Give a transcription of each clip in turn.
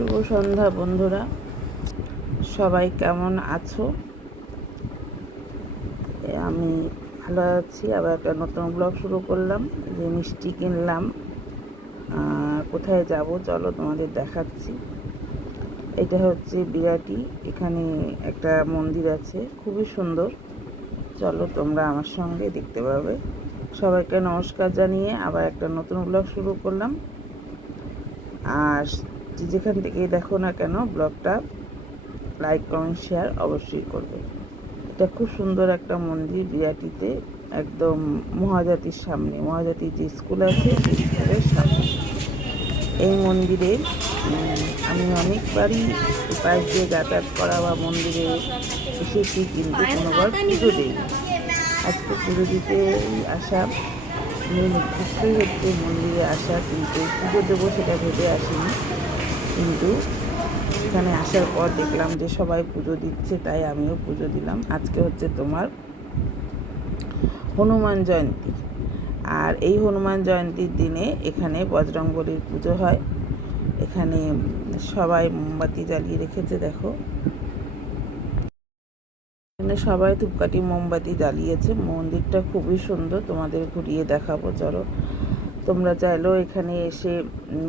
শুভ সন্ধ্যা বন্ধুরা, সবাই কেমন আছো? আমি ভালো আছি। আবার একটা নতুন ব্লগ শুরু করলাম। যে মিষ্টি কিনলাম, কোথায় যাব চলো তোমাদের দেখাচ্ছি। এটা হচ্ছে বিরাটি। এখানে একটা মন্দির আছে, খুবই সুন্দর। চলো তোমরা আমার সঙ্গে দেখতে পাবে। সবাইকে নমস্কার জানিয়ে আবার একটা নতুন ব্লগ শুরু করলাম। আর যেখান থেকেই দেখো না কেন ব্লগটা লাইক কমেন্ট শেয়ার অবশ্যই করবে। এটা খুব সুন্দর একটা মন্দির বিরাটিতে, একদম মহাজাতির সামনে, মহাজাতির যে স্কুল আছে সেই স্কুলের সামনে এই মন্দিরে। আমি অনেকবারই পাশ দিয়ে যাতায়াত করা বা মন্দিরে এসেছি, কিন্তু কোনোবার পুজো দিইনি। আজকে পুজো দিতে আসা, মেন উদ্দেশ্যই হচ্ছে মন্দিরে আসা, কিন্তু পুজো দেবো সেটা ভেবে আসিনি। কিন্তু এখানে আসার পর দেখলাম যে সবাই পুজো দিচ্ছে, তাই আমিও পুজো দিলাম। আজকে হচ্ছে তোমার হনুমান জয়ন্তী, আর এই হনুমান জয়ন্তীর দিনে এখানে বজরংবলীর পুজো হয়। এখানে সবাই মোমবাতি জ্বালিয়ে রেখেছে, দেখো এখানে সবাই ধূপকাঠি মোমবাতি জ্বালিয়েছে। মন্দিরটা খুবই সুন্দর, তোমাদের ঘুরিয়ে দেখাবো চলো। তোমরা চাইলেও এখানে এসে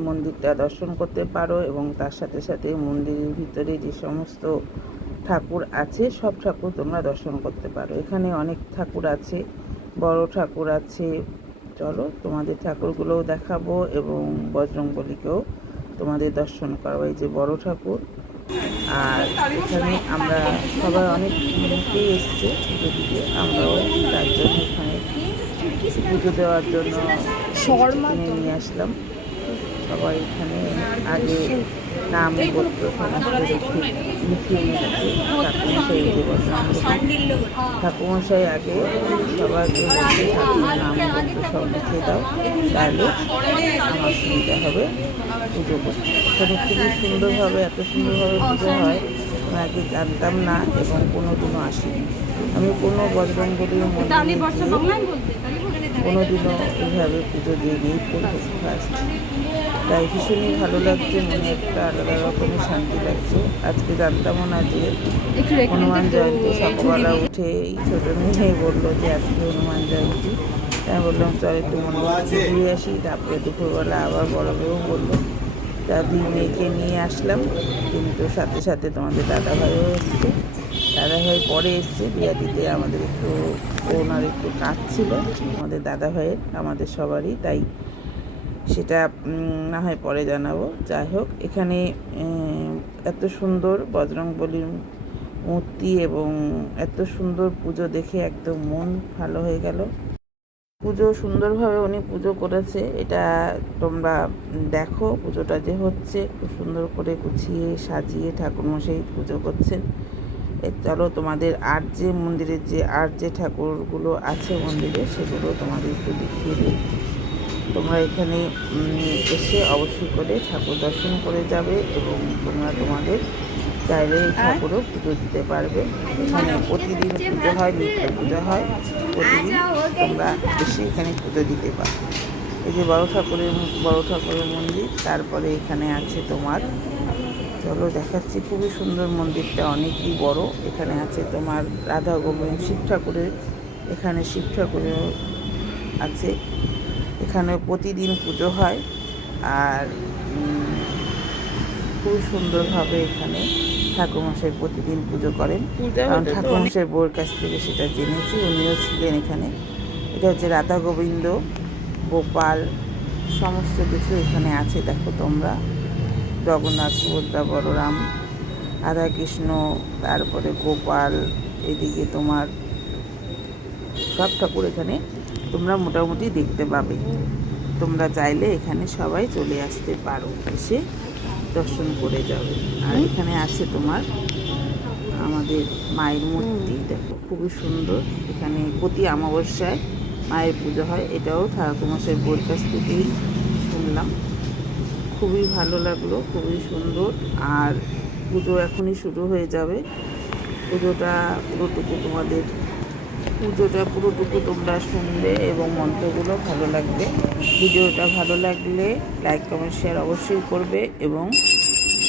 মন্দিরটা দর্শন করতে পারো, এবং তার সাথে সাথে মন্দিরের ভিতরে যে সমস্ত ঠাকুর আছে সব ঠাকুর তোমরা দর্শন করতে পারো। এখানে অনেক ঠাকুর আছে, বড় ঠাকুর আছে। চলো তোমাদের ঠাকুরগুলোও দেখাবো এবং বজরংবলীকেও তোমাদের দর্শন করাবো। এই যে বড় ঠাকুর। আর এখানে আমরা সবাই অনেক লোকেই এসছে পুজো দিতে, আমরাও তার জন্য এখানে পুজো দেওয়ার জন্য কিনে নিয়ে আসলাম। সবাই এখানে আগে নাম গোত্র সমস্ত লিখিয়ে নিচ্ছে। ঠাকুমশাই যে ঠাকুমশাই আগে সবাইকে বলছে ঠাকুমার নাম গোত্র সব লিখে দাও, তাহলে আমার সুবিধা হবে পুজো করতে। এখানে খুবই সুন্দরভাবে, এত সুন্দরভাবে পুজো হয় আমি আগে জানতাম না এবং কোনোদিনও আসিনি। আমি কোনো বজরংবলীর মন্দিরে কোনোদিনও এইভাবে পুজো দিইনি, ফার্স্ট। তাই ভীষণই ভালো লাগছে, মনে একটা আলাদা রকমের শান্তি লাগছে। আজকে জানতামও না যে হনুমান জয়ন্তী। সকালবেলা উঠে এই ছোটো মেয়ে বললো যে আজকে হনুমান জয়ন্তী, তাই বললাম চল একটু মন্দিরে ঘুরে আসি। তারপরে দুপুরবেলা আবার বড় মেয়েও বললো, তা দুই মেয়েকে নিয়ে আসলাম। কিন্তু সাথে সাথে তোমাদের দাদাভাইও এসছে। দাদাভাই পরে এসছে বিয়াটিতে, আমাদের একটু ওনার একটু কাজ ছিল আমাদের দাদাভাইয়ের, আমাদের সবারই, তাই সেটা না হয় পরে জানাবো। যাই হোক, এখানে এত সুন্দর বজরংবলীর মূর্তি এবং এত সুন্দর পুজো দেখে একদম মন ভালো হয়ে গেল। পুজো সুন্দরভাবে উনি পুজো করেছে, এটা তোমরা দেখো। পুজোটা যে হচ্ছে খুব সুন্দর করে গুছিয়ে সাজিয়ে ঠাকুরমশাই পুজো করছেন। চলো তোমাদের আর যে মন্দিরের যে ঠাকুরগুলো আছে মন্দিরে সেগুলো তোমাদের একটু দেখিয়ে দিই। তোমরা এখানে এসে অবশ্যই করে ঠাকুর দর্শন করে যাবে, এবং তোমরা তোমাদের চাইলে এই ঠাকুরও পুজো দিতে পারবে। এখানে প্রতিদিন পুজো হয়, নিত্য পুজো হয়, প্রতিদিন তোমরা এসে এখানে পুজো দিতে পারো। এই যে বড় ঠাকুরের মন্দির। তারপরে এখানে আছে তোমার, চলো দেখাচ্ছি, খুবই সুন্দর মন্দিরটা, অনেকই বড়। এখানে আছে তোমার রাধা গোবিন্দ, শিব ঠাকুরের, এখানে শিব ঠাকুরের আছে। এখানে প্রতিদিন পুজো হয়, আর খুব সুন্দরভাবে এখানে ঠাকুরমশাই প্রতিদিন পুজো করেন। কারণ ঠাকুরমশাই বউয়ের কাছ থেকে সেটা জেনেছি, উনিও ছিলেন এখানে। এটা হচ্ছে রাধা গোবিন্দ, গোপাল, সমস্ত কিছু এখানে আছে। দেখো তোমরা, জগন্নাথ, সুভদ্রা, বলরাম, রাধাকৃষ্ণ, তারপরে গোপাল, এদিকে তোমার সব ঠাকুর এখানে তোমরা মোটামুটি দেখতে পাবে। তোমরা চাইলে এখানে সবাই চলে আসতে পারো, এসে দর্শন করে যাবে। আর এখানে আছে তোমার আমাদের মায়ের মূর্তি, দেখো খুবই সুন্দর। এখানে প্রতি অমাবস্যায় মায়ের পুজো হয়, এটাও ঠাকুরমশাই বউয়ের কাছ থেকেই শুনলাম। খুবই ভালো লাগলো, খুবই সুন্দর। আর পুজো এখনই শুরু হয়ে যাবে। পুজোটা পুরোটুকু তোমরা শুনবে এবং মন্ত্রগুলো ভালো লাগবে। ভিডিওটা ভালো লাগলে লাইক কমেন্ট শেয়ার অবশ্যই করবে, এবং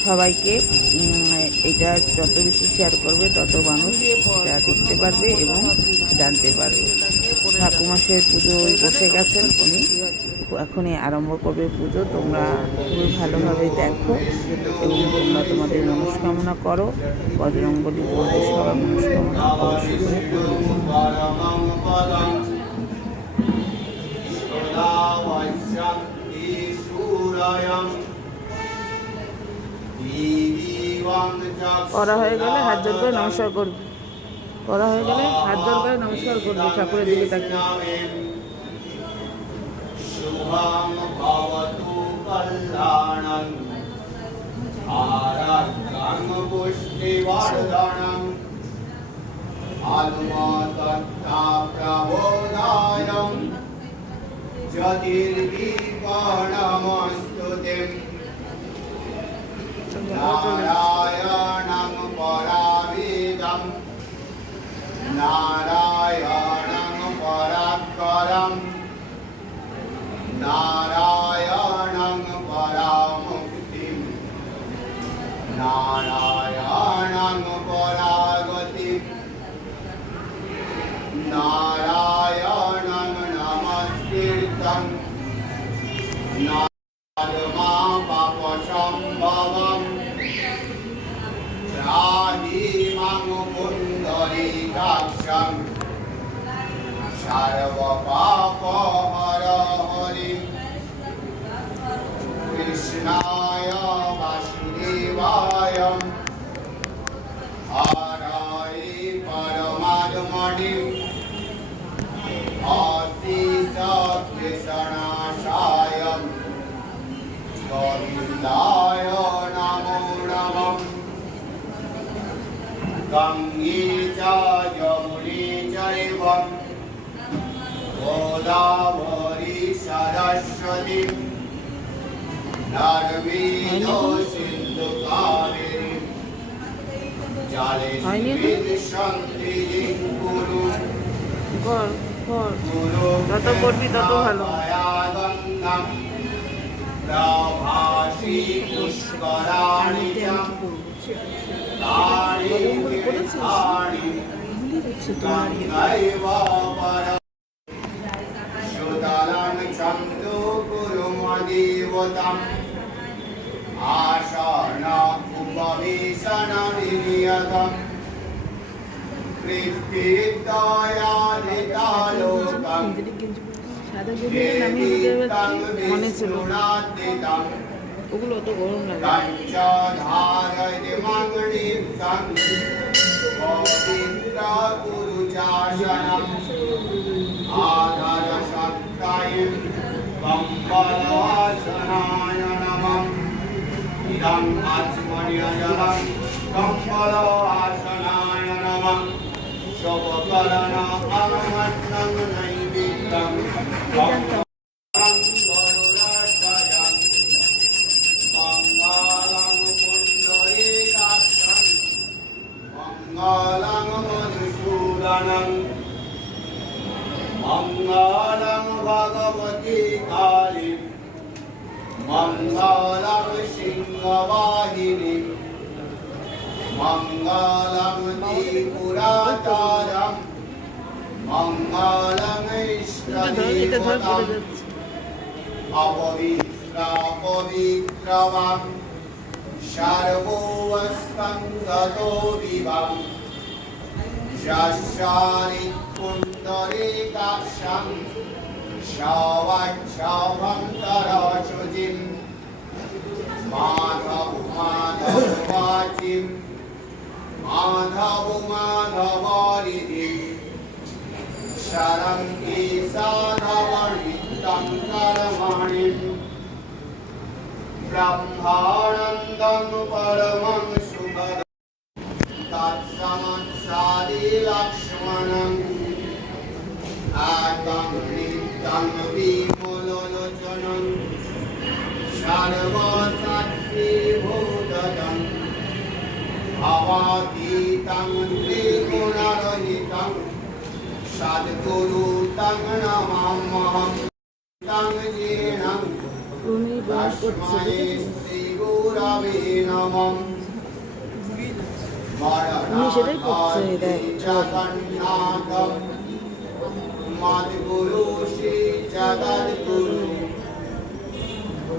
সবাইকে এটা যত বেশি শেয়ার করবে তত মানুষ এটা দেখতে পারবে এবং জানতে পারবে। ঠাকুরমশাইয়ের পুজো বসে গেছেন, উনি এখনই আরম্ভ করবে পুজো। তোমরা খুবই ভালোভাবে দেখো এবং তোমরা তোমাদের মনস্কামনা করো। বজরংবলী তোমাদের সবার মনস্কামনা অবশ্যই করে পূরণ করা হয়ে গেলে হাত জোর করে নমস্কার করবি। করা হয়ে গেলে হাত জোর করে নমস্কার করবি ঠাকুরের দিকে তাকিয়ে। শুভং ভবতু কল্যাণং আরোগ্যং পুষ্টিবর্ধনং আলুমতত্তা প্রবোধায়ং জ্যোতির্দীপনমস্তুতে নারায়ণং পরাবিদং নারায়ণং পরাৎপরং নারায়ণং পরামুক্তিম নারায়ণং পরাগতিম নারায়ণং নমস্কৃত্যং নারমা পাপসম্ভবং রাহিমাং পুণ্ডরীকাক্ষং সর্বপাপহরহরিং কৃষ্ণায় বাসুদেবায় হরয়ে পরমাত্মনে অশেষ কৃষ্ণাশায় গোবিন্দায় নমো নমঃ গঙ্গে চ যমুনে চৈব গোদাবরী সরস্বতী নর্মদে সিন্ধু কাবেরী জলেস্মিন সন্নিধিং কুরু যত করবি তত ভালো। গঙ্গাং প্রভাসী পুষ্করাণি চ তানি তীর্থানি গঙ্গৈব পরম সুতরাং ছন্দো কুরুমদেবতাম আসন উপবেশন বিনিয়তম কৃষ্টিদয়ালিতালোকম মনে ছিল ওগুলো অত গরম লাগে। কাঞ্চধারয়মাংনিকং গোবিন্দ গুরুচাসনম আধার সত্তায় কম্বলাসনায় নমঃ ইদং আচমনিয়জলং কম্বলাসনায় নমঃ শোভকরণ অমন্নং নৈবেদ্যং মঙ্গলং গরুড়ধ্বজং মঙ্গলং পুণ্ডরীকাক্ষং মঙ্গলং মধুসূদনং মঙ্গলং ভগবতী কালী মঙ্গলং সিংহবাহিনী মঙ্গলং ত্রিপুরাতারং মঙ্গলং ইষ্টদেবতাং অপবিত্রবাং সর্বস্বং গতো বিভাং যশারি পুণ্ডরীকাক্ষং সবচ্ছভং তরশুচিম মাধব মাধবাচিম মাধব মাধবরিধিম শরং ঈশাধবরিতং করমণিম ব্রহ্মানন্দং পরমং সুখদং তৎসমৎসাদি লক্ষ্মণং আতং নিত্যং বিমূললোচনং সর্বসাক্ষী ভূতদং ভবাতীতং ত্রিগুণরহিতং সদ্গুরু তং নমাম্যহং তং জীর্ণং তস্मै শ্রী গুরবে নমঃ উনি সেটাই করছে, দেখ। জগন্নাথ মদ্গুরু শ্রী জগদ্গুরু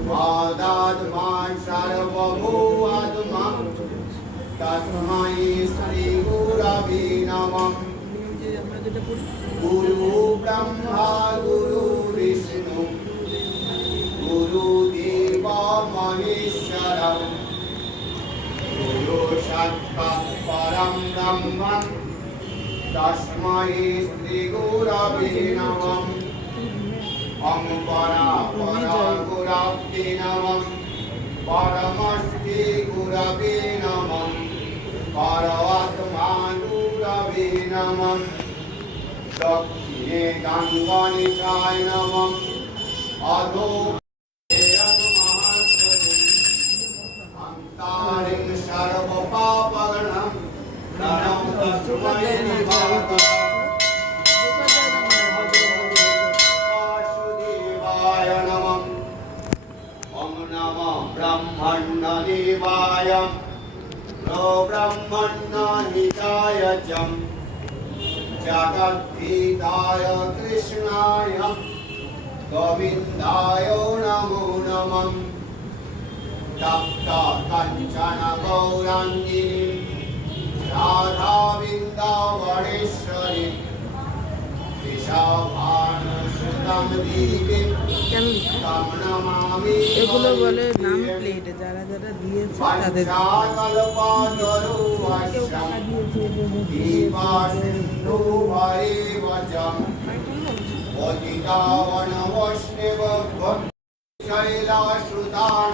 মদাত্মা সর্বভূয়াত্মা তস্मै শ্রী গুরবে নমঃ গুরু ব্রহ্মা গুরু বিষ্ণু গুরুদেব মহেশ্বরঃ গুরু সাক্ষাৎ পরম ব্রহ্ম তস্मै শ্রী গুরবে নমঃ ওম পরাপরা গুরবে নমঃ পরমশ্রী গুরবে নমঃ পরমাত্মা গুরবে নমঃ দক্ষিণে গঙ্গনিকায় নমঃ অধো অন্তারিং সর্বপাপগণং নমঃ তস্मै বাসুদেবায় নমঃ ওম নমঃ ব্রহ্মণ্যদেবায় ব্রহ্মণ্যহিতায় চ জগদ্ধিতায় কৃষ্ণায় গোবিন্দায় নমো নমঃ তপ্ত কাঞ্চন গৌরাঙ্গিনী রাধা বৃন্দাবনেশ্বরী কেশভানুসুতং দেবীং তং নমামি এগুলো বলে নাম প্লেট, যারা যারা দিয়েছে তাদের। কেউ টাকা দিয়েছে, শৈলাশ্রুতান